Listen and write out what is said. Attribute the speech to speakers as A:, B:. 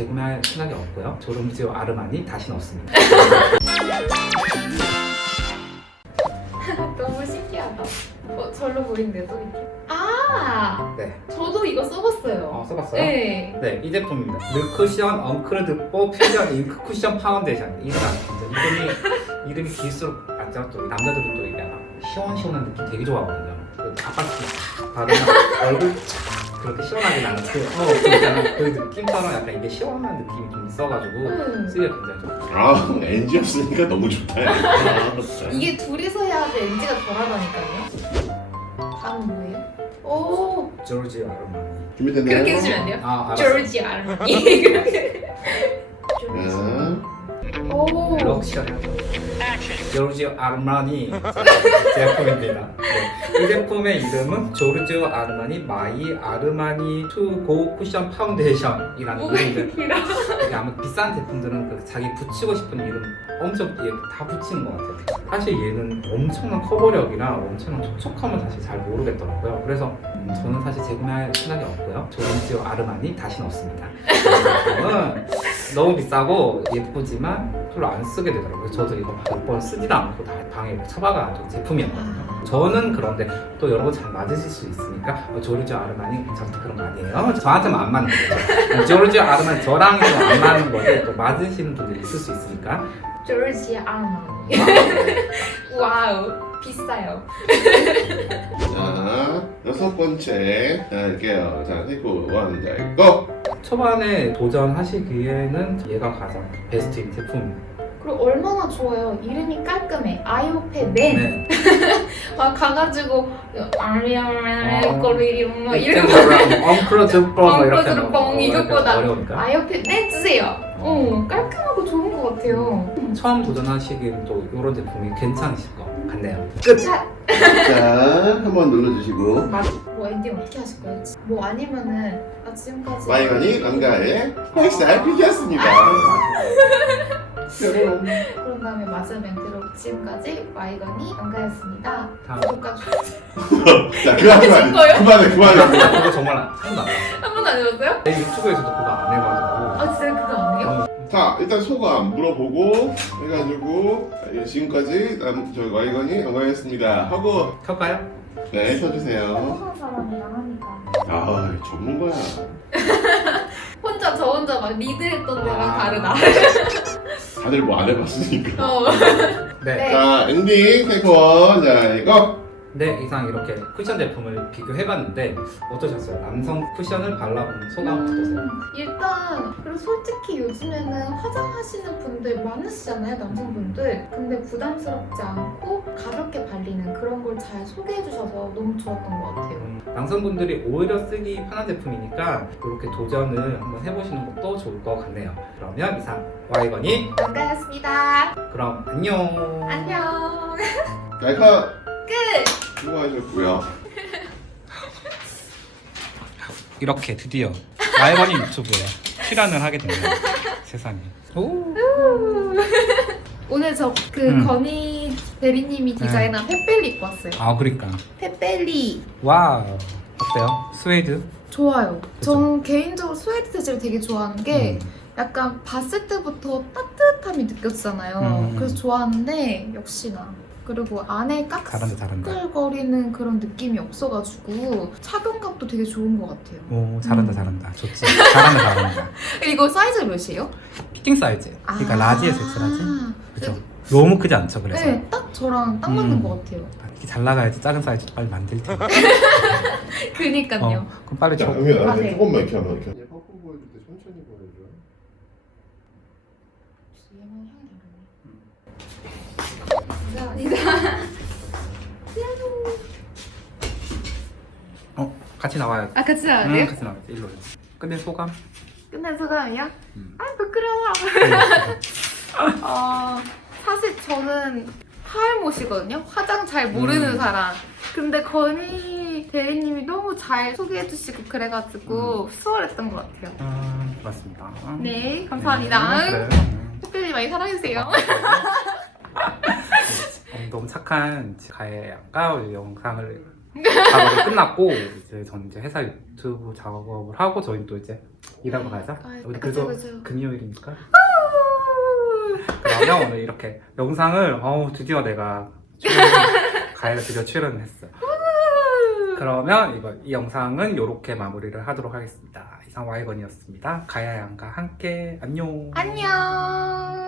A: 재구매할 생각이 없고요. 조르지오 아르마니 다시는 없습니다.
B: 너무 신기하다. 절로 보이는데 또 이렇게. 아,
A: 네.
B: 저도 이거 써봤어요.
A: 써봤어요?
B: 네.
A: 네, 이 제품입니다. 르쿠션 엉크르드 뽀 퓨전 잉크 쿠션 파운데이션. 이름 안 이름이 길수록 낫죠. 또 남자들은 또 이게 시원시원한 느낌 되게 좋아하거든요. 그 아파트 탁 바르면 얼굴 쫙 그렇게 시원하게 나는 그 느낌처럼 약간 이게 시원한 느낌이 좀 있어가지고 쓰기가 굉장히 좋아요.
C: 아, NG 없으니까 너무 좋다.
B: 이게 둘이서 해야지 NG가 덜하다니까요. 다음 뭐예요? 오,
A: 조르지오 아르마니.
C: 준비됐나요?
B: 그렇게 해주시면 안 돼요?
A: 알았어.
B: 조르지 아르마니. 그렇게. 오.
A: 럭셔리 조르지오 아르마니 제품입니다. 네. 이 제품의 이름은 조르지오 아르마니 마이 아르마니 투 고 쿠션 파운데이션이라는 이름인데 이게 아마 비싼 제품들은 그 자기 붙이고 싶은 이름 엄청 다 붙이는 것 같아요. 사실 얘는 엄청난 커버력이랑 엄청난 촉촉함을 사실 잘 모르겠더라고요. 그래서 저는 사실 재구매할 생각이 없고요. 조르지오 아르마니 다시는 없습니다. 제품은 너무 비싸고 예쁘지만 별로 안 쓰게 되더라고요. 저도 이거 몇 번 쓰지도 않고 다 방에 처박아둔 제품이었거든요. 저는 그런데 또 여러분 잘 맞으실 수 있으니까 조르지오 아르마니 괜찮다 그런 거 아니에요? 저한테만 안 맞는 거죠. 조르지오 아르마니 저랑 안 맞는 거지 또 맞으시는 분들이 있을 수 있으니까.
B: 조르지 아르마니. 와우, 비싸요.
C: 자, 6번째. 자, 할게요. 자, 세고 원자 고!
A: 초반에 도전하시기에는 얘가 가장 베스트인 제품입니다.
B: 그리고 얼마나 좋아요. 이름이 깔끔해. 아이오페 맨.
A: 네.
B: 막 가가지고 거리 뭐 이런
A: 엉크로즈 뻥 이렇게
B: 엉크로즈 뻥 이것보다
A: 어려우니까.
B: 아이오페 맨 주세요. 깔끔하고 좋은 것 같아요.
A: 처음 도전하시기엔 또 이런 제품이 괜찮으실 것 같네요. 끝!
B: 자,
C: 자, 한번 눌러주시고.
B: 뭐 엔딩 어떻게 하실 거예요? 뭐 아니면은 지금까지
C: 마이건이 안가의 헬살 피기였습니다. 뾰로롱.
B: 그런 다음에 마지막 멘트로 지금까지 마이건이 안가였습니다.
A: 다음.
B: 구독과 좋아요.
C: 자, 그만해.
B: 거예요?
C: 그만해.
A: 그거 정말 하나도 안 봤어요.
B: 한 번도 안 해봤어요?
A: 내 유튜브에서도 그거 안 해가지고.
B: 아 진짜 그거 안 해요?
C: 자, 일단 소감 물어보고 해가지고 지금까지 저희 마이건이 안가였습니다. 하고
A: 켤까요?
C: 네, 쳐주세요.
B: 성공한 사람이랑 하니까
C: 아, 전문가야.
B: 혼자 저 혼자 막 리드했던 데랑 다르다.
C: 다들 뭐 안 해봤으니까.
A: 네.
B: 네.
C: 자, 엔딩 테이크원. 자, 이거.
A: 네, 이상 이렇게 쿠션 제품을 비교해봤는데 어떠셨어요? 남성 쿠션을 발라본 소감 어떠세요?
B: 일단 그리고 솔직히 요즘에는 화장하시는 분들 많으시잖아요, 남성분들. 근데 부담스럽지 않고 가볍게 발리는 그런 걸 잘 소개해 주셔서 너무 좋았던 것 같아요.
A: 남성분들이 오히려 쓰기 편한 제품이니까 이렇게 도전을 한번 해보시는 것도 좋을 것 같네요. 그러면 이상 와이건이
B: 안가였습니다.
A: 그럼 안녕.
B: 안녕.
C: 날카
B: 끝.
C: 수고하셨고요.
A: 이렇게 드디어 와이건이 유튜브에 출연을 하게 됐네요. 세상에. 오.
B: 오늘 저 건희 대리님이 디자인한 펫벨리 입고 왔어요.
A: 아, 그러니까.
B: 펫벨리.
A: 와우. 어때요? 스웨이드?
B: 좋아요. 전 개인적으로 스웨이드 재질을 되게 좋아하는 게
A: 음.
B: 약간 봤을 때부터 따뜻함이 느껴지잖아요. 그래서 좋아하는데 역시나. 그리고 안에
A: 잘한다.
B: 까끌거리는 그런 느낌이 없어가지고 착용감도 되게 좋은 것 같아요.
A: 오, 잘한다. 좋지. 잘한다.
B: 이거 사이즈 몇이에요?
A: 피팅 사이즈. 그러니까 라지에서 엑스라지. 그죠? 너무 크지 않죠, 그래서.
B: 네, 딱 저랑 딱 맞는 것 같아요.
A: 이렇게 잘 나가야지 작은 사이즈 빨리 만들 텐데.
B: 그니까요.
A: 그럼 빨리
C: 자,
A: 줘.
C: 그러면
B: 아, 네.
C: 조금만 이렇게 하면 이렇게. 퍼프 보여줄 때 천천히 보여줘.
B: 얘만 향이 다르네. 감사합니다.
A: 같이 나와요.
B: 아 같이 나와야 돼요?
A: 같이 나와요. 일로. 끝낸 소감?
B: 끝난 소감이요?
A: 음.
B: 아 부끄러워. 사실 저는 하알못이거든요. 화장 잘 모르는 사람. 근데 건희 대리님이 너무 잘 소개해주시고 그래가지고 수월했던 것 같아요.
A: 맞습니다.
B: 네, 감사합니다.
A: 그래.
B: 특별히 많이 사랑해주세요.
A: 너무 착한 가해 양가 영상을 작업이 끝났고 이제 저는 이제 회사 유튜브 작업을 하고 저희는 또 이제 일하러 가자. 우리 그래서 금요일이니까. 그러면 오늘 이렇게 영상을 드디어 내가 가야가 드디어 출연을 했어요. 그러면 이 영상은 이렇게 마무리를 하도록 하겠습니다. 이상 와이건이었습니다. 가야 양과 함께 안녕.
B: 안녕.